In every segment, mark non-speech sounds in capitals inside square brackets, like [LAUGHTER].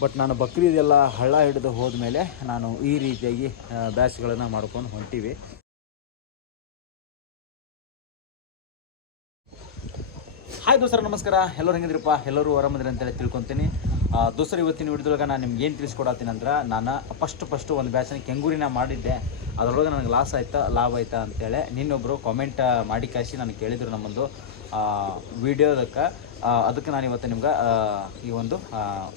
But ನಾನು ಬಕ್ರೀದೆಲ್ಲ ಹಳ್ಳ ಹಿಡಿದು ಹೋದ್ಮೇಲೆ ನಾನು ಈ ರೀತಿಯಾಗಿ ಬ್ಯಾಚ್ಗಳನ್ನು ಮಾಡ್ಕೊಂಡು ಹೊಂಟಿವಿ. ಹಾಯ್ ದೋಸ್ತರ, ನಮಸ್ಕಾರ. ಎಲ್ಲರೂ ಹೆಂಗಿದ್ರಪ್ಪ ಎಲ್ಲರೂ ಆರಾಮದ್ರಿ ಅಂತೇಳಿ ತಿಳ್ಕೊತೀನಿ. ದೋಸ್ತರು, ಇವತ್ತಿನ ವಿಡಿದೊಳಗೆ ನಾನು ನಿಮ್ಗೆ ಏನು ತಿಳಿಸ್ಕೊಡತ್ತೀನಿ ಅಂದ್ರೆ, ನಾನು ಫಸ್ಟ್ ಫಸ್ಟ್ ಒಂದು ಬ್ಯಾಚನ ಕೆಂಗೂರಿನ ಮಾಡಿದ್ದೆ. ಅದರೊಳಗೆ ನನಗೆ ಲಾಸ್ ಆಯ್ತಾ, ಲಾಭ ಆಯ್ತಾ ಅಂತೇಳಿ ನಿನ್ನೊಬ್ಬರು ಕಾಮೆಂಟ್ ಮಾಡಿ ಕಾಯಿಸಿ ನನಗೆ ಕೇಳಿದರು ನಮ್ಮೊಂದು. ವಿಡಿಯೋದಕ್ಕೆ ಅದಕ್ಕೆ ನಾನು ಇವತ್ತು ನಿಮ್ಗೆ ಈ ಒಂದು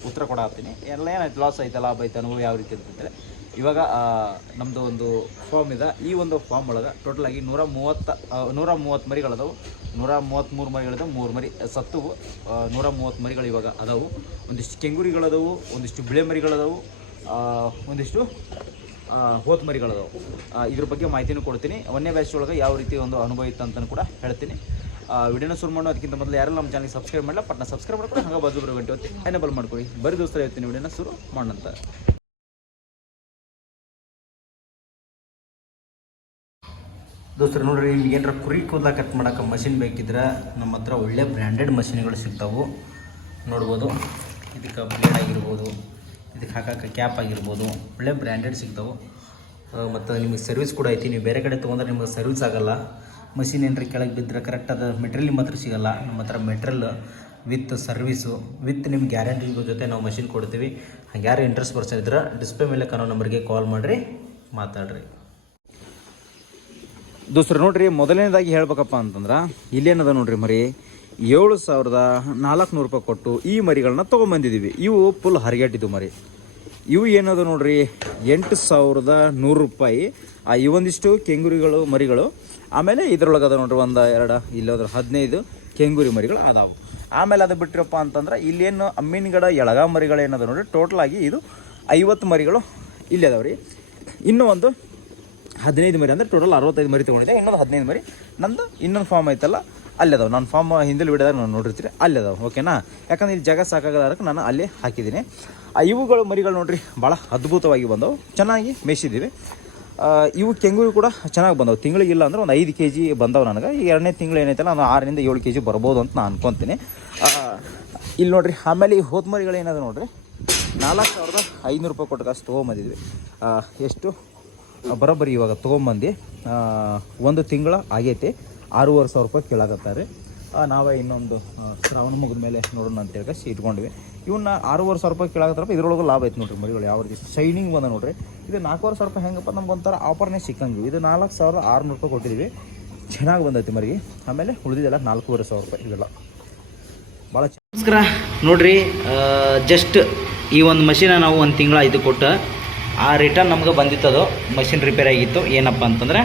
ಉತ್ತರ ಕೊಡತ್ತೀನಿ ಎಲ್ಲ ಏನಾಯ್ತು? ಲಾಸ್ ಆಯ್ತು? ಲಾಭ ಆಯ್ತು? ಅನುಭವ ಯಾವ ರೀತಿ ಅಂತೇಳಿ ಇವಾಗ ನಮ್ಮದು ಒಂದು ಫಾರ್ಮ್ ಇದೆ. ಈ ಒಂದು ಫಾರ್ಮ್ ಒಳಗೆ ಟೋಟಲ್ ಆಗಿ ನೂರ ಮೂವತ್ತ ನೂರ ಮೂವತ್ತು ಮರಿಗಳದಾವು. ನೂರ ಮೂವತ್ತ್ಮೂರು ಮರಿಗಳಿದಾವೆ ಮೂರು ಮರಿ ಸತ್ತುವು. ನೂರ ಮೂವತ್ತು ಮರಿಗಳು ಇವಾಗ ಅದಾವು. ಒಂದಿಷ್ಟು ಕೆಂಗುರಿಗಳದಾವು, ಒಂದಿಷ್ಟು ಬಿಳೆ ಮರಿಗಳದಾವು ಒಂದಿಷ್ಟು ಹೋತ್ ಮರಿಗಳದಾವು. ಇದ್ರ ಬಗ್ಗೆ ಮಾಹಿತಿನೂ ಕೊಡ್ತೀನಿ. ಒಂದನೇ ಬ್ಯಾಚ್ ಒಳಗೆ ಯಾವ ರೀತಿ ಒಂದು ಅನುಭವ ಇತ್ತು ಅಂತಲೂ ಕೂಡ ಹೇಳ್ತೀನಿ. ವಿಡಿಯೋನ ಶುರು ಮಾಡೋ ಅದಕ್ಕಿಂತ ಮೊದಲು ಯಾರೆಲ್ಲ ನಮ್ಮ ಚಾನಲ್ಗೆ ಸಬ್ಸ್ಕ್ರೈಬ್ ಮಾಡಲ್ಲ ಪಟ್ನ ಸಬ್ಸ್ಕ್ರೈಬ್ ಮಾಡ್ಕೊಂಡು, ಹಂಗೆ ಬಾಜು ಬರೋ ಗಂಟೆ ಹೊತ್ತಿ ಎನೇಬಲ್ ಮಾಡ್ಕೊಳ್ಳಿ ಬರೀ ದೋಸ್ತರ ಇವತ್ತಿನ ವಿಡಿಯೋನ ಶುರು ಮಾಡೋಣಂತ. ದೋಸ್ತರ, ನೋಡ್ರಿ, ನಿಮ್ಗೆ ಏನಾರ ಕುರಿ ಕೂದಲ ಕಟ್ ಮಾಡೋಕೆ ಮಷಿನ್ ಬೇಕಿದ್ರೆ ನಮ್ಮ ಹತ್ರ ಒಳ್ಳೆ ಬ್ರ್ಯಾಂಡೆಡ್ ಮಷಿನ್ಗಳು ಸಿಗ್ತಾವೆ. ನೋಡ್ಬೋದು. ಇದಕ್ಕೆ ಬ್ಲೇಡ್ ಆಗಿರ್ಬೋದು, ಇದಕ್ಕೆ ಹಾಕೋಕೆ ಕ್ಯಾಪ್ ಆಗಿರ್ಬೋದು, ಒಳ್ಳೆ ಬ್ರ್ಯಾಂಡೆಡ್ ಸಿಗ್ತಾವೆ. ಮತ್ತು ನಿಮಗೆ ಸರ್ವಿಸ್ ಕೂಡ ಐತಿ. ನೀವು ಬೇರೆ ಕಡೆ ತೊಗೊಂಡ್ರೆ ನಿಮಗೆ ಸರ್ವಿಸ್ ಆಗಲ್ಲ. ಮಷಿನ್ ಏನ್ರಿ ಕೆಳಗೆ ಬಿದ್ದರೆ ಕರೆಕ್ಟ್ ಅದು. ಮೆಟ್ರಿಯಲ್ ನಿಮ್ಮ ಹತ್ರ ಸಿಗಲ್ಲ. ನಮ್ಮ ಹತ್ರ ಮೆಟ್ರಿಯಲ್ ವಿತ್ ಸರ್ವಿಸು ವಿತ್ ನಿಮ್ಮ ಗ್ಯಾರಂಟಿ ಜೊತೆ ನಾವು ಮಷಿನ್ ಕೊಡ್ತೀವಿ. ಹಂಗೆ ಯಾರು ಇಂಟ್ರೆಸ್ಟ್ ಪರ್ಸನ್ ಇದ್ರೆ ಡಿಸ್ಪ್ಲೇ ಮೇಲೆ ಕನೋ ನಂಬರ್ಗೆ ಕಾಲ್ ಮಾಡಿರಿ, ಮಾತಾಡ್ರಿ. ದೋಸ್ತರು, ನೋಡ್ರಿ, ಮೊದಲನೇದಾಗಿ ಹೇಳ್ಬೇಕಪ್ಪ ಅಂತಂದ್ರೆ, ಇಲ್ಲೇನದ ನೋಡ್ರಿ ಮರಿ? ಏಳು ಸಾವಿರದ ನಾಲ್ಕುನೂರು ರೂಪಾಯಿ ಕೊಟ್ಟು ಈ ಮರಿಗಳನ್ನ ತೊಗೊಂಬಂದಿದ್ದೀವಿ ಇವು ಫುಲ್ ಹರಿಗೆಟ್ಟಿದ್ದು ಮರಿ. ಇವು ಏನದ ನೋಡ್ರಿ? ಎಂಟು ಸಾವಿರದ ನೂರು ರೂಪಾಯಿ. ಆ ಇವೊಂದಿಷ್ಟು ಕೆಂಗುರಿಗಳು, ಮರಿಗಳು ಆಮೇಲೆ ಇದ್ರೊಳಗೆ ಅದ ನೋಡ್ರಿ ಒಂದು ಎರಡು ಇಲ್ಲೋದ್ರ ಹದಿನೈದು ಕೆಂಗುರಿ ಮರಿಗಳು ಅದಾವು ಆಮೇಲೆ ಅದು ಬಿಟ್ಟಿರಪ್ಪ ಅಂತಂದ್ರೆ ಇಲ್ಲೇನು ಅಮ್ಮಿನಗಡ ಎಳಗ ಮರಿಗಳು ಏನದ ನೋಡ್ರಿ ಟೋಟಲ್ ಆಗಿ ಇದು ಐವತ್ತು ಮರಿಗಳು ಇಲ್ಲೇ ರೀ ಇನ್ನೂ ಒಂದು ಹದಿನೈದು ಮರಿ ಅಂದರೆ ಟೋಟಲ್ ಅರವತ್ತೈದು ಮರಿ ತೊಗೊಂಡಿದ್ದೆ, ಇನ್ನೊಂದು ಹದಿನೈದು ಮರಿ. ನಂದು ಇನ್ನೊಂದು ಫಾರ್ಮ್ ಐತಲ್ಲ ಅಲ್ಲಿ ಅದಾವೆ. ನಾನು ಫಾರ್ಮ್ ಹಿಂದೆ ವಿಡಿಯೋದಾಗ ನಾನು ನೋಡಿರ್ತೀರಿ, ಅಲ್ಲಿ ಅದಾವೆ. ಓಕೆನಾ ಯಾಕಂದ್ರೆ ಇಲ್ಲಿ ಜಾಗ ಸಾಕಾಗದಕ್ಕೆ ನಾನು ಅಲ್ಲಿ ಹಾಕಿದ್ದೀನಿ. ಇವುಗಳು ಮರಿಗಳು ನೋಡ್ರಿ ಭಾಳ ಅದ್ಭುತವಾಗಿ ಬಂದವು, ಚೆನ್ನಾಗಿ ಮೇಯಿಸಿದ್ದೀವಿ. ಇವು ಕೆಂಗು ಕೂಡ ಚೆನ್ನಾಗಿ ಬಂದವು. ತಿಂಗಳಿಗಿಲ್ಲ ಅಂದ್ರೆ ಒಂದು ಐದು ಕೆ ಜಿ ಬಂದವು ನನಗೆ. ಈ ಎರಡನೇ ತಿಂಗಳು ಏನೈತಲ್ಲ, ನಾನು ಆರರಿಂದ ಏಳು ಕೆ ಜಿ ಬರ್ಬೋದು ಅಂತ ನಾನು ಅನ್ಕೊತೀನಿ. ಇಲ್ಲಿ ನೋಡ್ರಿ, ಆಮೇಲೆ ಈ ಹೋದ್ಮರಿಗಳು ಏನಾದ್ರು ನೋಡಿರಿ? ನಾಲ್ಕು ಸಾವಿರದ ಐನೂರು ರೂಪಾಯಿ ಕೊಟ್ಟು ಕಾಸು ತೊಗೊಂಬಂದಿದ್ವಿ. ಎಷ್ಟು? ಬರೋಬ್ಬರಿ ಇವಾಗ ತೊಗೊಂಬಂದು. ಒಂದು ತಿಂಗಳ ಆಗೈತೆ. ಆರೂವರೆ ಸಾವಿರ ರೂಪಾಯಿ ಕೇಳಾಕತ್ತಾರೆ ನಾವೇ ಇನ್ನೊಂದು ಶ್ರಾವಣ ಮುಗಿದ ಮೇಲೆ ನೋಡೋಣ ಅಂತ ಹೇಳಿ ಇಟ್ಕೊಂಡ್ವಿ. ಇವನ್ನ ಆರೂವರೆ ಸಾವಿರ ರೂಪಾಯಿ ಕೇಳಾಗತ್ತಪ್ಪ ಇದ್ರೊಳಗೆ ಲಾಭ ಐತೆ ನೋಡ್ರಿ ಮರಿಗಳು, ಯಾವ ರೀತಿ ಶೈನಿಂಗ್ ಬಂದ ನೋಡ್ರಿ. ಇದು ನಾಲ್ಕೂವರೆ ಸಾವಿರ ರೂಪಾಯಿ ಹೆಂಗಪ್ಪ ನಮ್ಗೆ ಒಂಥರ ಆಫರ್ನೇ ಸಿಕ್ಕಂಗೆ. ಇದು ನಾಲ್ಕು ಸಾವಿರದ ಆರುನೂರು ರೂಪಾಯಿ ಕೊಟ್ಟಿದ್ದೀವಿ ಚೆನ್ನಾಗಿ ಬಂದೈತಿ ಮರಿಗೆ. ಆಮೇಲೆ ಉಳಿದಿದೆಲ್ಲ ನಾಲ್ಕೂವರೆ ಸಾವಿರ ರೂಪಾಯಿ ಇವೆಲ್ಲ. ಭಾಳ ನಮಸ್ಕಾರ. ನೋಡ್ರಿ ಜಸ್ಟ್ ಈ ಒಂದು ಮಷೀನ ನಾವು ಒಂದು ತಿಂಗಳ ಇದು ಕೊಟ್ಟು, ಆ ರಿಟರ್ನ್ ನಮ್ಗೆ ಬಂದಿತ್ತದು. ಮಷಿನ್ ರಿಪೇರ್ ಆಗಿತ್ತು. ಏನಪ್ಪ ಅಂತಂದ್ರೆ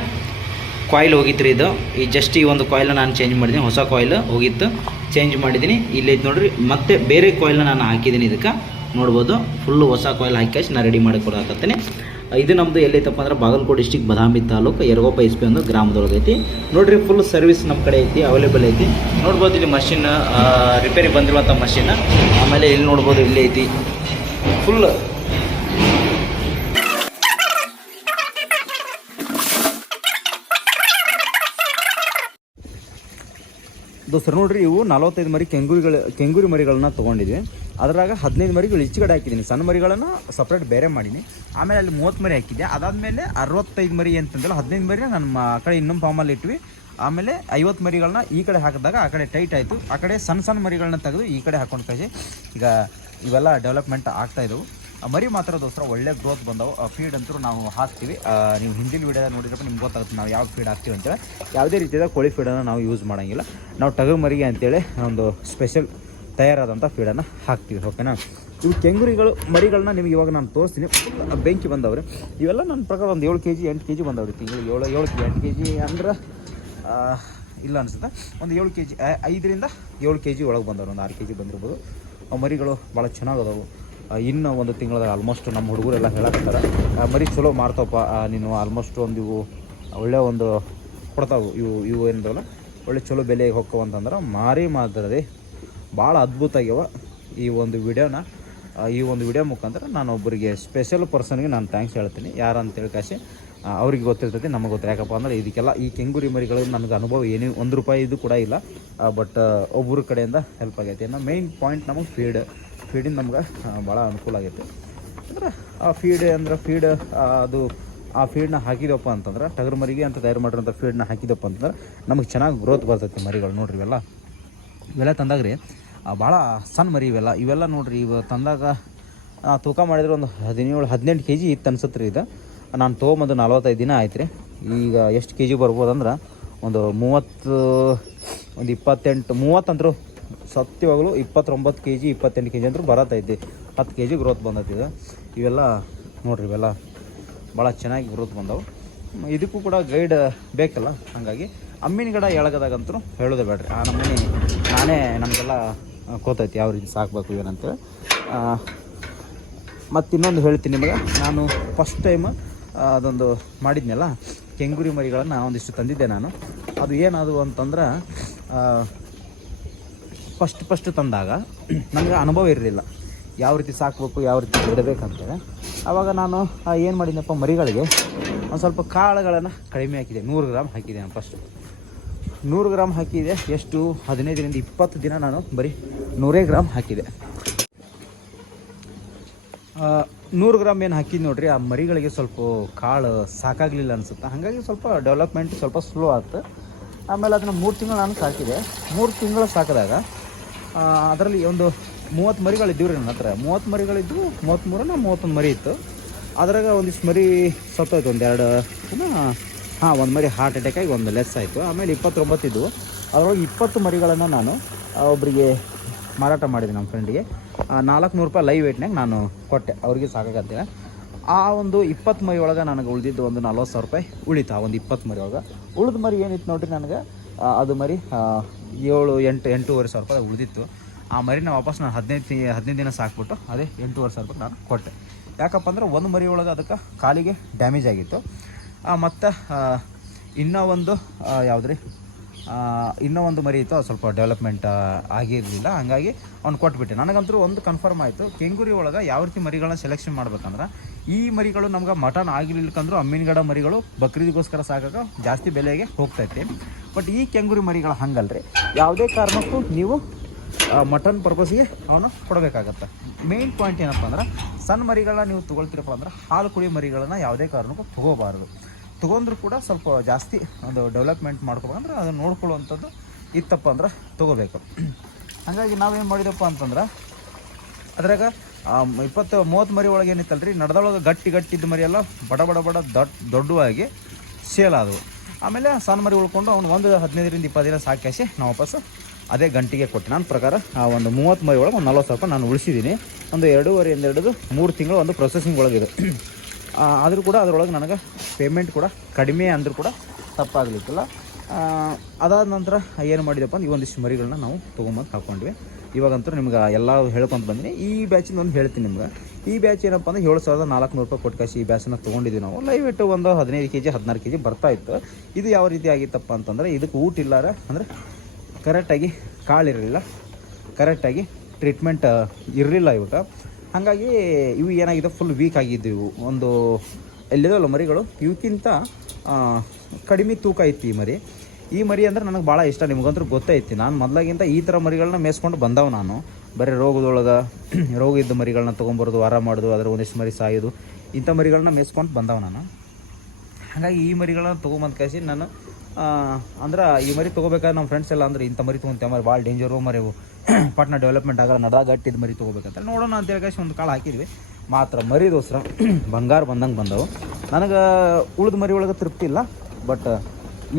ಕಾಯಿಲ್ ಹೋಗಿತ್ತು ಇದು. ಈ ಜಸ್ಟ್ ಈ ಒಂದು ಕಾಯಿಲ್ನ ನಾನು ಚೇಂಜ್ ಮಾಡಿದ್ದೀನಿ. ಹೊಸ ಕಾಯಿಲ್ ಹೋಗಿತ್ತು. ಚೇಂಜ್ ಮಾಡಿದ್ದೀನಿ. ಇಲ್ಲಿ ನೋಡ್ರಿ. ಮತ್ತೆ ಬೇರೆ ಕಾಯಿಲ್ನ ನಾನು ಹಾಕಿದ್ದೀನಿ ಇದಕ್ಕೆ. ನೋಡ್ಬೋದು. ಫುಲ್ಲು ಹೊಸ ಕಾಯಿಲ್ ಹಾಕಿ ನಾನು ರೆಡಿ ಮಾಡಿ ಕೊಡಾಕತ್ತೀನಿ. ಇದು ನಮ್ಮದು ಎಲ್ಲೈತಪ್ಪ ಅಂದ್ರೆ ಬಾಗಲಕೋಟೆ ಡಿಸ್ಟಿಕ್ ಬದಾಮಿ ತಾಲೂಕು ಎರಗೋಪ ಎಸ್ ಪಿ ಒಂದು ಗ್ರಾಮದೊಳಗೆ ಐತಿ. ನೋಡ್ರಿ ಫುಲ್ ಸರ್ವಿಸ್ ನಮ್ಮ ಕಡೆ ಐತಿ ಅವೈಲೇಬಲ್ ಐತಿ. ನೋಡ್ಬೋದು ಇಲ್ಲಿ ಮಷಿನ್ ರಿಪೇರಿ ಬಂದಿರುವಂಥ ಮಷಿನ್ ಆಮೇಲೆ ಇಲ್ಲಿ ನೋಡ್ಬೋದು ಇಲ್ಲಿ ಐತಿ. ಫುಲ್ ದೋಸ್ತರು, ನೋಡ್ರಿ, ಇವು ನಲವತ್ತೈದು ಮರಿ ಕೆಂಗುರಿಗಳು, ಕೆಂಗುರಿ ಮರಿಗಳನ್ನ ತೊಗೊಂಡಿದ್ವಿ. ಅದರಾಗ ಹದಿನೈದು ಮರಿಗಳು ಕಡೆ ಹಾಕಿದ್ದೀನಿ. ಸಣ್ಣ ಮರಿಗಳನ್ನು ಸಪ್ರೇಟ್ ಬೇರೆ ಮಾಡೀನಿ. ಆಮೇಲೆ ಅಲ್ಲಿ ಮೂವತ್ತು ಮರಿ ಹಾಕಿದ್ದೆ. ಅದಾದಮೇಲೆ ಅರವತ್ತೈದು ಮರಿ ಅಂತಂದ್ರೆ ಹದಿನೈದು ಮರಿನ ನನ್ನ ಮ- ಆ ಕಡೆ ಇನ್ನೊಂದು ಫಾರ್ಮಲ್ಲಿ ಇಟ್ವಿ. ಆಮೇಲೆ ಐವತ್ತು ಮರಿಗಳನ್ನ ಈ ಕಡೆ ಹಾಕಿದಾಗ ಆ ಕಡೆ ಟೈಟ್ ಆಯಿತು. ಆ ಕಡೆ ಸಣ್ಣ ಸಣ್ಣ ಮರಿಗಳನ್ನ ತೆಗೆದು ಈ ಕಡೆ ಹಾಕೊಂಡು ಕಳಿಸಿ. ಈಗ ಇವೆಲ್ಲ ಡೆವಲಪ್ಮೆಂಟ್ ಆಗ್ತಾ ಇದ್ದವು ಆ ಮರಿ ಮಾತ್ರ ದೋಸ್ತರ ಒಳ್ಳೆ ಗ್ರೋತ್ ಬಂದವು. ಫೀಡ್ ಅಂತೂ ನಾವು ಹಾಕ್ತೀವಿ. ನೀವು ಹಿಂದಿನ ವೀಡಿಯೋ ನೋಡಿದ್ರೆ ನಿಮ್ಗೆ ಗೊತ್ತಾಗುತ್ತೆ ನಾವು ಯಾವ ಫೀಡ್ ಹಾಕ್ತೀವಿ ಅಂತೇಳಿ. ಯಾವುದೇ ರೀತಿಯಾದ ಕೋಳಿ ಫೀಡನ್ನು ನಾವು ಯೂಸ್ ಮಾಡೋಂಗಿಲ್ಲ. ನಾವು ಟಗು ಮರಿಗೆ ಅಂತೇಳಿ ಒಂದು ಸ್ಪೆಷಲ್ ತಯಾರಾದಂಥ ಫೀಡನ್ನು ಹಾಕ್ತೀವಿ ಓಕೆನಾ ಇವು ಕೆಂಗುರಿಗಳು, ಮರಿಗಳನ್ನ ನಿಮ್ಗೆ ಇವಾಗ ನಾನು ತೋರಿಸ್ತೀನಿ. ಬೆಂಕಿ ಬಂದವ್ರೆ. ಇವೆಲ್ಲ ನನ್ನ ಪ್ರಕಾರ ಒಂದು ಏಳು ಕೆ ಜಿ ಎಂಟು ಕೆ ಜಿ ಬಂದವ್ರಿ ತಿಂಗಳು ಏಳು ಏಳು ಎಂಟು ಕೆ ಜಿ ಅಂದ್ರೆ ಇಲ್ಲ ಅನಿಸುತ್ತೆ? ಒಂದು ಏಳು ಕೆ ಜಿ ಐದರಿಂದ ಏಳು ಕೆ ಜಿ ಒಳಗೆ ಬಂದವ್ರು, ಒಂದು ಆರು ಕೆ ಜಿ ಬಂದಿರ್ಬೋದು ಮರಿಗಳು ಭಾಳ ಚೆನ್ನಾಗದವು ಇನ್ನು ಒಂದು ತಿಂಗಳದಾಗ ಆಲ್ಮೋಸ್ಟ್ ನಮ್ಮ ಹುಡುಗರೆಲ್ಲ ಹೇಳಕತ್ತಾರೆ. ಮರಿ ಚಲೋ ಮಾಡ್ತಾವಪ್ಪ. ನೀನು ಆಲ್ಮೋಸ್ಟ್ ಒಂದು ಇವು, ಒಳ್ಳೆ ಒಂದು ಕೊಡ್ತಾವು. ಇವು ಇವು ಏನಿದಾವಲ್ಲ ಒಳ್ಳೆ ಚಲೋ ಬೆಲೆಗೆ ಹೋಕ್ಕವು ಅಂತಂದ್ರೆ ಮಾರಿ ಮಾತ್ರದೇ ಭಾಳ ಅದ್ಭುತ ಆಗ್ಯವ ಈ ಒಂದು ವಿಡಿಯೋನ. ಈ ಒಂದು ವಿಡಿಯೋ ಮುಖಾಂತರ ನಾನು ಒಬ್ಬರಿಗೆ ಸ್ಪೆಷಲ್ ಪರ್ಸನ್ಗೆ ನಾನು ಥ್ಯಾಂಕ್ಸ್ ಹೇಳ್ತೀನಿ. ಯಾರು ಅಂತ ಕಾಶಿ ಅವ್ರಿಗೆ ಗೊತ್ತಿರ್ತೈತಿ, ನಮಗೆ ಗೊತ್ತು ಯಾಕಪ್ಪ ಅಂದ್ರೆ ಇದಕ್ಕೆಲ್ಲ ಈ ಕೆಂಗುರಿ ಮರಿಗಳು ನನಗೆ ಅನುಭವ ಏನೇ ಒಂದು ರೂಪಾಯಿ ಇದು ಕೂಡ ಇಲ್ಲ. ಬಟ್ ಒಬ್ಬರ ಕಡೆಯಿಂದ ಹೆಲ್ಪ್ ಆಗೈತೆ ಇನ್ನು ಮೈನ್ ಪಾಯಿಂಟ್ ನಮಗೆ ಫೀಡ್ ಫೀಡಿಂದ ನಮ್ಗೆ ಭಾಳ ಅನುಕೂಲ ಆಗೈತೆ. ಅಂದ್ರೆ, ಆ ಫೀಡ್ ಅಂದ್ರೆ ಫೀಡ್ ಅದು, ಆ ಫೀಡ್ನ ಹಾಕಿದಪ್ಪ ಅಂತಂದ್ರೆ ಟಗರು ಮರಿಗೆ ಅಂತ ತಯಾರು ಮಾಡಿರೋಂಥ ಫೀಡ್ನ ಹಾಕಿದಪ್ಪ ಅಂತಂದ್ರೆ, ನಮಗೆ ಚೆನ್ನಾಗಿ ಗ್ರೋತ್ ಬರ್ತೈತೆ ಮರಿಗಳು, ನೋಡ್ರಿ ಇವೆಲ್ಲ. ಇವೆಲ್ಲ ತಂದಾಗ ರೀ ಭಾಳ ಸಣ್ಣ ಮರಿ ಇವೆಲ್ಲ. ಇವೆಲ್ಲ ನೋಡ್ರಿ, ಇವ ತಂದಾಗ ತೂಕ ಮಾಡಿದ್ರೆ ಒಂದು ಹದಿನೇಳು, ಹದಿನೆಂಟು ಕೆ ಜಿ ಇತ್ತು ಅನ್ಸುತ್ತೆ ರೀ ಇದು. ನಾನು ತೊಗೊಂಬಂದು ನಲ್ವತ್ತೈದು ದಿನ ಆಯ್ತು ರೀ. ಈಗ ಎಷ್ಟು ಕೆ ಜಿ ಬರ್ಬೋದಂದ್ರೆ ಒಂದು ಮೂವತ್ತು, ಒಂದು ಇಪ್ಪತ್ತೆಂಟು ಮೂವತ್ತಂದ್ರು ಸತ್ಯವಾಗಲೂ ಇಪ್ಪತ್ತೊಂಬತ್ತು ಕೆ ಜಿ ಇಪ್ಪತ್ತೆಂಟು ಕೆ ಜಿ ಅಂತೂ ಬರತ್ತೈತಿ ಹತ್ತು ಕೆ ಜಿ ಗ್ರೋತ್ ಬಂದೈತಿದೆ ಇವೆಲ್ಲ ನೋಡ್ರಿ, ಇವೆಲ್ಲ ಭಾಳ ಚೆನ್ನಾಗಿ ಗ್ರೋತ್ ಬಂದವು. ಇದಕ್ಕೂ ಕೂಡ ಗೈಡ್ ಬೇಕಲ್ಲ? ಹಾಗಾಗಿ ಅಮ್ಮಿನ ಗಿಡ ಎಳಗದಾಗಂತೂ ಹೇಳೋದೇ ಬೇಡ್ರಿ. ಆ ನಮ್ಮನೆ, ನಾನೇ ನಮಗೆಲ್ಲ ಕೋತೈತಿ ಯಾವ ರೀತಿ ಸಾಕಬೇಕು, ಏನಂತೇಳಿ. ಮತ್ತು ಇನ್ನೊಂದು ಹೇಳ್ತೀನಿ ನಿಮಗೆ. ನಾನು ಫಸ್ಟ್ ಟೈಮ್ ಅದೊಂದು ಮಾಡಿದ್ನಲ್ಲ? ಕೆಂಗುರಿ ಮರಿಗಳನ್ನು ಒಂದಿಷ್ಟು ತಂದಿದ್ದೆ ನಾನು. ಅದು ಏನಾದವು ಅಂತಂದ್ರೆ ಫಸ್ಟ್ ಫಸ್ಟ್ ತಂದಾಗ ನನಗೆ ಅನುಭವ ಇರಲಿಲ್ಲ. ಯಾವ ರೀತಿ ಸಾಕಬೇಕು, ಯಾವ ರೀತಿ ಬಿಡಬೇಕಂತೇಳಿ ಆವಾಗ ನಾನು ಏನು ಮಾಡಿದ್ದೆನಪ್ಪ ಮರಿಗಳಿಗೆ ಒಂದು ಸ್ವಲ್ಪ ಕಾಳುಗಳನ್ನು ಕಡಿಮೆ ಹಾಕಿದೆ. ನೂರು ಗ್ರಾಮ್ ಹಾಕಿದೆ ನಾನು ಫಸ್ಟು ನೂರು ಗ್ರಾಮ್ ಹಾಕಿದೆ, ಎಷ್ಟು? ಹದಿನೈದರಿಂದ ಇಪ್ಪತ್ತು ದಿನ ನಾನು ಬರೀ ನೂರೇ ಗ್ರಾಮ್ ಹಾಕಿದೆ. ನೂರು ಗ್ರಾಮ್ ಏನು ಹಾಕಿದ್ದು ನೋಡ್ರಿ, ಆ ಮರಿಗಳಿಗೆ ಸ್ವಲ್ಪ ಕಾಳು ಸಾಕಾಗಲಿಲ್ಲ ಅನಿಸುತ್ತೆ? ಹಾಗಾಗಿ ಸ್ವಲ್ಪ ಡೆವಲಪ್ಮೆಂಟ್ ಸ್ವಲ್ಪ ಸ್ಲೋ ಆಯ್ತು ಆಮೇಲೆ ಅದನ್ನು ಮೂರು ತಿಂಗಳು ನಾನು ಸಾಕಿದೆ. ಮೂರು ತಿಂಗಳು ಸಾಕಿದಾಗ ಅದರಲ್ಲಿ ಒಂದು ಮೂವತ್ತು ಮರಿಗಳಿದ್ದೀವಿ ರೀ ನನ್ನ ಹತ್ರ. ಮೂವತ್ತು ಮರಿಗಳಿದ್ದು ಮೂವತ್ತ್ಮೂರನ ಮೂವತ್ತೊಂದು ಮರಿ ಇತ್ತು. ಅದ್ರಾಗ ಒಂದಿಷ್ಟು ಮರಿ ಸತ್ತೋಯ್ತು ಒಂದೆರಡು ಹಾಂ, ಒಂದು ಮರಿ ಹಾರ್ಟ್ ಅಟ್ಯಾಕ್ ಆಗಿ ಒಂದು ಲೆಸ್ ಆಯಿತು. ಆಮೇಲೆ ಇಪ್ಪತ್ತೊಂಬತ್ತು ಇದ್ದವು ಅದರೊಳಗೆ ಇಪ್ಪತ್ತು ಮರಿಗಳನ್ನು ನಾನು ಒಬ್ಬರಿಗೆ ಮಾರಾಟ ಮಾಡಿದೆ ನಮ್ಮ ಫ್ರೆಂಡಿಗೆ ನಾಲ್ಕು ನೂರು ರೂಪಾಯಿ ಲೈವ್ ವೇಟ್ನಾಗ ನಾನು ಕೊಟ್ಟೆ. ಅವ್ರಿಗೆ ಸಾಕಾಗತ್ತೆ ಆ ಒಂದು ಇಪ್ಪತ್ತು ಮರಿ ಒಳಗೆ ನನಗೆ ಉಳಿದಿದ್ದು ಒಂದು ನಲ್ವತ್ತು ಸಾವಿರ ರೂಪಾಯಿ ಉಳಿತು, ಆ ಒಂದು ಇಪ್ಪತ್ತು ಮರಿ ಒಳಗೆ. ಉಳಿದ ಮರಿ ಏನಿತ್ತು ನೋಡಿರಿ ನನಗೆ? ಅದು ಮರಿ ಏಳು, ಎಂಟು, ಎಂಟೂವರೆ ಸಾವಿರ ರೂಪಾಯಿ ಉಳಿದಿತ್ತು. ಆ ಮರಿನ ವಾಪಸ್ ನಾನು ಹದಿನೈದು ಹದಿನೈದು ದಿನ ಸಾಕ್ಬಿಟ್ಟು ಅದೇ ಎಂಟೂವರೆ ಸಾವಿರ ರೂಪಾಯಿ ನಾನು ಕೊಟ್ಟೆ. ಯಾಕಪ್ಪ ಅಂದ್ರೆ ಒಂದು ಮರಿ ಒಳಗೆ ಅದಕ್ಕೆ ಕಾಲಿಗೆ ಡ್ಯಾಮೇಜ್ ಆಗಿತ್ತು. ಮತ್ತು ಇನ್ನೂ ಒಂದು ಯಾವುದ್ರಿ? ಇನ್ನೂ ಒಂದು ಮರಿ ಇತ್ತು, ಅದು ಸ್ವಲ್ಪ ಡೆವಲಪ್ಮೆಂಟ್ ಆಗಿರಲಿಲ್ಲ. ಹಾಗಾಗಿ ಅವ್ನು ಕೊಟ್ಬಿಟ್ಟೆ. ನನಗಂತೂ ಒಂದು ಕನ್ಫರ್ಮ್ ಆಯಿತು, ಕೆಂಗುರಿ ಒಳಗೆ ಯಾವ ರೀತಿ ಮರಿಗಳನ್ನ ಸೆಲೆಕ್ಷನ್ ಮಾಡ್ಬೇಕಂದ್ರೆ, ಈ ಮರಿಗಳು ನಮ್ಗೆ ಮಟನ್ ಆಗಿರ್ಲಿಕ್ಕಂದ್ರೂ ಅಮ್ಮಿನಗಡ ಮರಿಗಳು ಬಕ್ರೀದಿಗೋಸ್ಕರ ಸಾಕಾಗ ಜಾಸ್ತಿ ಬೆಲೆಗೆ ಹೋಗ್ತೈತೆ. ಬಟ್ ಈ ಕೆಂಗುರಿ ಮರಿಗಳು ಹಂಗಲ್ರಿ. ಯಾವುದೇ ಕಾರಣಕ್ಕೂ ನೀವು ಮಟನ್ ಪರ್ಪಸ್ಗೆ ಅವನು ಕೊಡಬೇಕಾಗತ್ತೆ. ಮೇನ್ ಪಾಯಿಂಟ್ ಏನಪ್ಪ ಅಂದ್ರೆ ಸಣ್ಣ ಮರಿಗಳನ್ನ ನೀವು ತೊಗೊಳ್ತೀರಪ್ಪ ಅಂದ್ರೆ ಹಾಲು ಕುಡಿ ಮರಿಗಳನ್ನ ಯಾವುದೇ ಕಾರಣಕ್ಕೂ ತೊಗೋಬಾರ್ದು. ತೊಗೊಂಡ್ರು ಕೂಡ ಸ್ವಲ್ಪ ಜಾಸ್ತಿ ಒಂದು ಡೆವಲಪ್ಮೆಂಟ್ ಮಾಡ್ಕೊಬೇಕಂದ್ರೆ ಅದನ್ನು ನೋಡ್ಕೊಳ್ಳುವಂಥದ್ದು ಇತ್ತಪ್ಪ ಅಂದ್ರೆ ತೊಗೋಬೇಕು. ಹಾಗಾಗಿ ನಾವೇನು ಮಾಡಿದಪ್ಪ ಅಂತಂದ್ರೆ, ಅದ್ರಾಗ ಇಪ್ಪತ್ತು, ಮೂವತ್ತು ಮರಿ ಒಳಗೆ ಏನಿತ್ತಲ್ರಿ ನಡ್ದೊಳಗೆ ಗಟ್ಟಿ ಗಟ್ಟಿ ಇದ್ದ ಮರಿ ಎಲ್ಲ ಬಡ ಬಡ ಬಡ ದೊಡ್ಡ ದೊಡ್ಡವಾಗಿ ಸೇಲ್ ಆದವು. ಆಮೇಲೆ ಸಣ್ಣ ಮರಿ ಉಳ್ಕೊಂಡು ಅವ್ನು ಒಂದು ಹದಿನೈದರಿಂದ ಇಪ್ಪತ್ತು ದಿನ ಸಾಕಾಸಿ ನಾವು ವಾಪಸ್ ಅದೇ ಗಂಟಿಗೆ ಕೊಟ್ಟೆ. ನನ್ನ ಪ್ರಕಾರ ಆ ಒಂದು ಮೂವತ್ತು ಮರಿ ಒಳಗೆ ಒಂದು ನಲ್ವತ್ತು ಸಾವಿರ ರೂಪಾಯಿ ನಾನು ಉಳಿಸಿದ್ದೀನಿ. ಒಂದು ಎರಡೂವರೆಯಿಂದ ಹಿಡಿದು ಮೂರು ತಿಂಗಳು ಒಂದು ಪ್ರೊಸೆಸಿಂಗ್ ಒಳಗಿದೆ ಆದರೂ ಕೂಡ ಅದರೊಳಗೆ ನನಗೆ ಪೇಮೆಂಟ್ ಕೂಡ ಕಡಿಮೆ ಅಂದರೂ ಕೂಡ ತಪ್ಪಾಗಲಿಕ್ಕಿಲ್ಲ. ಅದಾದ ನಂತರ ಏನು ಮಾಡಿದಪ್ಪ ಅಂದ್ರೆ ಈ ಒಂದಿಷ್ಟು ಮರಿಗಳನ್ನ ನಾವು ತೊಗೊಂಬಂದು ಹಾಕ್ಕೊಂಡ್ವಿ. ಇವಾಗಂತೂ ನಿಮ್ಗೆ ಎಲ್ಲ ಹೇಳ್ಕೊಂತ ಬಂದಿನಿ. ಈ ಬ್ಯಾಚಿಂದ ಒಂದು ಹೇಳ್ತೀನಿ ನಿಮ್ಗೆ. ಈ ಬ್ಯಾಚ್ ಏನಪ್ಪ ಅಂದ್ರೆ ಏಳು ಸಾವಿರದ ನಾಲ್ಕುನೂರು ರೂಪಾಯಿ ಕೊಟ್ಟು ಕಾಸಿ ಈ ಬ್ಯಾಚನ್ನ ತೊಗೊಂಡಿದ್ವಿ ನಾವು. ಲೈವ್ ಇಟ್ಟು ಒಂದು ಹದಿನೈದು ಕೆ ಜಿ ಹದಿನಾರು ಕೆ ಜಿ ಬರ್ತಾ ಇತ್ತು. ಇದು ಯಾವ ರೀತಿ ಆಗಿತ್ತಪ್ಪ ಅಂತಂದ್ರೆ ಇದಕ್ಕೆ ಊಟ ಇಲ್ಲಾರ ಅಂದರೆ ಕರೆಕ್ಟಾಗಿ ಕಾಳಿರಲಿಲ್ಲ ಕರೆಕ್ಟಾಗಿ ಟ್ರೀಟ್ಮೆಂಟ್ ಇರಲಿಲ್ಲ ಇವಕ್ಕೆ ಹಾಗಾಗಿ ಇವು ಏನಾಗಿದೆ ಫುಲ್ ವೀಕ್ ಆಗಿದ್ದವು. ಒಂದು ಎಲ್ಲಿದಲ್ಲ ಮರಿಗಳು. ಇವಕ್ಕಿಂತ ಕಡಿಮೆ ತೂಕ ಇತ್ತು ಈ ಮರಿ. ಈ ಮರಿ ಅಂದ್ರೆ ನನಗೆ ಭಾಳ ಇಷ್ಟ, ನಿಮಗಂತೂ ಗೊತ್ತೈತಿ ನಾನು ಮೊದಲಾಗಿಂತ ಈ ಥರ ಮರಿಗಳನ್ನ ಮೇಸ್ಕೊಂಡು ಬಂದವು ನಾನು. ಬರೀ ರೋಗದೊಳಗೆ [CLEARS THROAT] ರೋಗ ಇದ್ದ ಮರಿಗಳನ್ನ ತೊಗೊಂಬರೋದು ವಾರ ಮಾಡೋದು ಅದರ ಒಂದಿಷ್ಟು ಮರಿ ಸಾಯೋದು, ಇಂಥ ಮರಿಗಳನ್ನ ಮೇಸ್ಕೊಂಡು ಬಂದವು ನಾನು. ಹಾಗಾಗಿ ಈ ಮರಿಗಳನ್ನ ತೊಗೊಂಬಂದು ಕಳಿಸಿ ನಾನು ಅಂದ್ರೆ ಈ ಮರಿ ತೊಗೋಬೇಕಾದ್ರೆ ನಮ್ಮ ಫ್ರೆಂಡ್ಸ್ ಎಲ್ಲ ಅಂದ್ರೆ, ಇಂಥ ಮರಿ ತೊಗೊಂತೇವೆ ಮರಿ ಭಾಳ ಡೇಂಜರು ಮರಿ ಇವು. [CLEARS THROAT] ಪಟ್ನ ಡೆವಲಪ್ಮೆಂಟ್ ಆಗಲ್ಲ ನಡ ಗಟ್ಟಿದ ಮರಿ ತೊಗೋಬೇಕಂತ ನೋಡೋಣ ಅಂತ ಹೇಳಿ ಒಂದು ಕಾಳು ಹಾಕಿದ್ವಿ. ಮಾತ್ರ ಮರಿ ದೋಸ್ರ [CLEARS THROAT] ಬಂಗಾರ ಬಂದಂಗೆ ಬಂದವು. ನನಗೆ ಉಳಿದ ಮರಿ ಒಳಗೆ ತೃಪ್ತಿ ಇಲ್ಲ ಬಟ್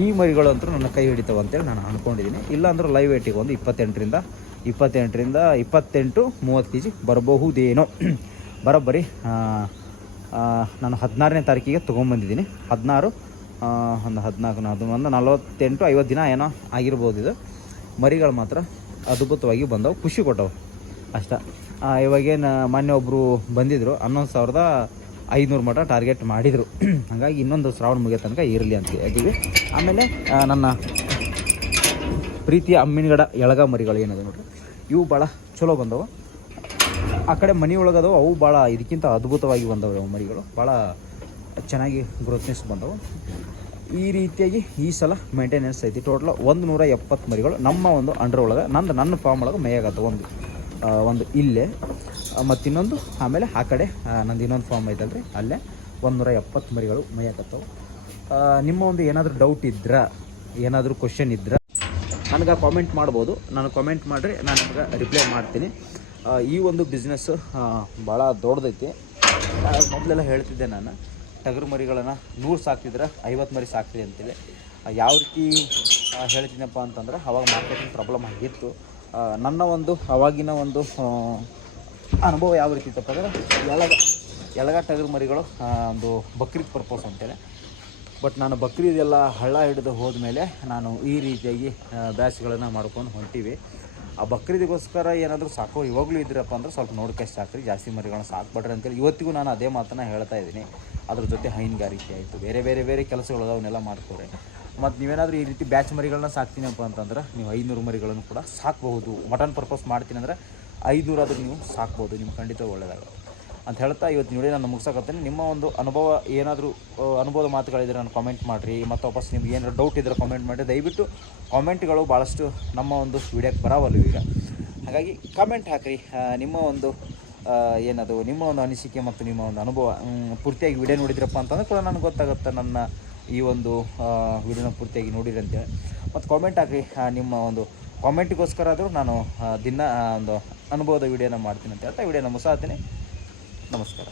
ಈ ಮರಿಗಳು ಅಂತೂ ನನ್ನ ಕೈ ಹಿಡಿತಾವೆ ಅಂತೇಳಿ ನಾನು ಅಂದ್ಕೊಂಡಿದ್ದೀನಿ ಇಲ್ಲ ಅಂದ್ರೆ ಲೈವ್ ವೇಟಿಗೆ ಒಂದು ಇಪ್ಪತ್ತೆಂಟರಿಂದ ಇಪ್ಪತ್ತೆಂಟರಿಂದ ಇಪ್ಪತ್ತೆಂಟು ಮೂವತ್ತು ಕೆ ಜಿ ಬರಬಹುದೇನೋ. [CLEARS THROAT] ಬರೋಬ್ಬರಿ ನಾನು ಹದಿನಾರನೇ ತಾರೀಕಿಗೆ ತೊಗೊಂಬಂದಿದ್ದೀನಿ. ಹದಿನಾರು ಒಂದು ಹದಿನಾಲ್ಕು ಅದು ಒಂದು ನಲವತ್ತೆಂಟು, ಐವತ್ತು ದಿನ ಏನೋ ಆಗಿರ್ಬೋದು ಇದು. ಮರಿಗಳು ಮಾತ್ರ ಅದ್ಭುತವಾಗಿ ಬಂದವು, ಖುಷಿ ಕೊಟ್ಟವು. ಅಷ್ಟ. ಇವಾಗೇನು, ಮೊನ್ನೆ ಒಬ್ಬರು ಬಂದಿದ್ದರು ಹನ್ನೊಂದು ಸಾವಿರದ ಐದುನೂರು ಮಟ ಟಾರ್ಗೆಟ್ ಮಾಡಿದರು. [CLEARS THROAT] ಹಾಗಾಗಿ ಇನ್ನೊಂದು ಶ್ರಾವಣ ಮುಗಿಯೋ ತನಕ ಇರಲಿ ಅಂತ ಹೇಳ್ತೀವಿ. ಆಮೇಲೆ ನನ್ನ ಪ್ರೀತಿಯ ಅಮ್ಮಿನಗಡ ಎಳಗ ಮರಿಗಳು ಏನದ ನೋಡ್ರಿ? ಇವು ಭಾಳ ಚಲೋ ಬಂದವು. ಆ ಕಡೆ ಮನೆ ಒಳಗದವು ಅವು ಭಾಳ ಇದಕ್ಕಿಂತ ಅದ್ಭುತವಾಗಿ ಬಂದವು ಮರಿಗಳು. ಭಾಳ ಚೆನ್ನಾಗಿ ಗ್ರೋತ್ನೆಸ್ ಬಂದವು. ಈ ರೀತಿಯಾಗಿ ಈ ಸಲ ಮೇಂಟೆನೆನ್ಸ್ ಐತಿ. ಟೋಟಲ್ ಒಂದು ನೂರ ಎಪ್ಪತ್ತು ಮರಿಗಳು ನಮ್ಮ ಒಂದು ಅಂಡರ್ ಒಳಗೆ. ನಂದು ನನ್ನ ಫಾರ್ಮ್ ಒಳಗೆ ಮೇಯಾಗತ್ತೆ ಒಂದು ಒಂದು ಇಲ್ಲೇ. ಮತ್ತು ಇನ್ನೊಂದು ಆಮೇಲೆ ಆ ಕಡೆ ನಂದು ಇನ್ನೊಂದು ಫಾರ್ಮ್ ಐತಲ್ರಿ. ಅಲ್ಲೇ ಒಂದು ನೂರ ಎಪ್ಪತ್ತು ಮರಿಗಳು ಮೇಯಾಕತ್ತವು ನಿಮ್ಮ ಒಂದು ಏನಾದರೂ ಡೌಟ್ ಇದ್ರೆ, ಏನಾದರೂ ಕ್ವಶನ್ ಇದ್ರೆ, ನನಗೆ ಕಾಮೆಂಟ್ ಮಾಡ್ಬೋದು. ನಾನು ಕಾಮೆಂಟ್ ಮಾಡಿರಿ, ನಾನು ನಿಮ್ಗೆ ರಿಪ್ಲೈ ಮಾಡ್ತೀನಿ. ಈ ಒಂದು ಬಿಸ್ನೆಸ್ಸು ಭಾಳ ದೊಡ್ಡದೈತಿ. ಮೊದಲೆಲ್ಲ ಹೇಳ್ತಿದ್ದೆ ನಾನು. ಟಗರು ಮರಿಗಳನ್ನು ನೂರು ಸಾಕ್ತಿದ್ರೆ ಐವತ್ತು ಮರಿ ಸಾಕ್ತಿದೆ ಅಂತೇಳಿ ಯಾವ ರೀತಿ ಹೇಳ್ತೀನಪ್ಪ ಅಂತಂದ್ರೆ ಅವಾಗ ಮಾರ್ಕೆಟಿಂಗ್ ಪ್ರಾಬ್ಲಮ್ ಆಗಿತ್ತು. ನನ್ನ ಒಂದು, ಅವಾಗಿನ ಒಂದು ಅನುಭವ ಯಾವ ರೀತಿ ಇತ್ತಪ್ಪ ಅಂದರೆ, ಎಳಗ ಎಳಗ ಟಗರು ಮರಿಗಳು ಒಂದು ಬಕ್ರೀದ್ ಪರ್ಪೋಸ್ ಅಂತೇಳಿ. ಬಟ್ ನಾನು ಬಕ್ರೀದೆಲ್ಲ ಹಳ್ಳ ಹಿಡಿದು ಹೋದ್ಮೇಲೆ ನಾನು ಈ ರೀತಿಯಾಗಿ ಬ್ಯಾಚ್ಗಳನ್ನು ಮಾಡ್ಕೊಂಡು ಹೊಂಟೀವಿ. ಆ ಬಕ್ರೀದಿಗೋಸ್ಕರ ಏನಾದರೂ ಸಾಕೋ, ಇವಾಗಲೂ ಇದ್ರಪ್ಪ ಅಂದ್ರೆ ಸ್ವಲ್ಪ ನೋಡ್ಕಷ್ಟು ಸಾಕ್ರಿ, ಜಾಸ್ತಿ ಮರಿಗಳನ್ನ ಸಾಕ್ಬೇಡ್ರಿ ಅಂತೇಳಿ ಇವತ್ತಿಗೂ ನಾನು ಅದೇ ಮಾತನ್ನು ಹೇಳ್ತಾ ಇದ್ದೀನಿ. ಅದ್ರ ಜೊತೆ ಹೈನುಗಾರಿಕೆ ಆಯಿತು. ಬೇರೆ ಬೇರೆ ಬೇರೆ ಕೆಲಸಗಳು ಅವನ್ನೆಲ್ಲ ಮಾಡ್ಕೋರಿ ಮತ್ತು ನೀವೇನಾದರೂ ಈ ರೀತಿ ಬ್ಯಾಚ್ ಮರಿಗಳನ್ನ ಸಾಕ್ತೀನಪ್ಪ ಅಂತಂದ್ರೆ ನೀವು ಐನೂರು ಮರಿಗಳನ್ನು ಕೂಡ ಸಾಕ್ಬಹುದು. ಮಟನ್ ಪರ್ಪಸ್ ಮಾಡ್ತೀನಿ ಅಂದ್ರೆ ಐನೂರಾದರೂ ನೀವು ಸಾಕ್ಬೋದು. ನಿಮ್ಗೆ ಖಂಡಿತ ಒಳ್ಳೆಯದಾಗುತ್ತೆ ಅಂತ ಹೇಳ್ತಾ ಇವತ್ತು ನೋಡಿ ನಾನು ಮುಗಿಸಕತ್ತೀನಿ. ನಿಮ್ಮ ಒಂದು ಅನುಭವ ಏನಾದರೂ ಅನುಭವದ ಮಾತುಗಳಿದ್ರೆ ನಾನು ಕಾಮೆಂಟ್ ಮಾಡಿರಿ. ಮತ್ತು ವಾಪಸ್ ನಿಮ್ಗೆ ಏನಾದ್ರು ಡೌಟ್ ಇದ್ದರೆ ಕಾಮೆಂಟ್ ಮಾಡಿ ದಯವಿಟ್ಟು ಕಾಮೆಂಟ್ಗಳು ಭಾಳಷ್ಟು ನಮ್ಮ ಒಂದು ವಿಡಿಯೋಕ್ಕೆ ಬರಾವಲ್ಲ ಈಗ. ಹಾಗಾಗಿ ಕಾಮೆಂಟ್ ಹಾಕಿರಿ. ನಿಮ್ಮ ಒಂದು ಏನದು, ನಿಮ್ಮ ಒಂದು ಅನಿಸಿಕೆ ಮತ್ತು ನಿಮ್ಮ ಒಂದು ಅನುಭವ ಪೂರ್ತಿಯಾಗಿ ವಿಡಿಯೋ ನೋಡಿದ್ರಪ್ಪ ಅಂತಂದ್ರೆ ಕೂಡ ನನಗೆ ಗೊತ್ತಾಗುತ್ತೆ ನನ್ನ ಈ ಒಂದು ವಿಡಿಯೋನ ಪೂರ್ತಿಯಾಗಿ ನೋಡಿರಿ ಅಂತೇಳಿ. ಮತ್ತು ಕಾಮೆಂಟ್ ಹಾಕಿರಿ. ನಿಮ್ಮ ಒಂದು ಕಾಮೆಂಟ್ಗೋಸ್ಕರ ಆದರೂ ನಾನು ದಿನ ಒಂದು ಅನುಭವದ ವಿಡಿಯೋನ ಮಾಡ್ತೀನಿ ಅಂತ ಹೇಳ್ತಾ ವಿಡಿಯೋನ ಮುಗಿಸಾತೀನಿ. ನಮಸ್ಕಾರ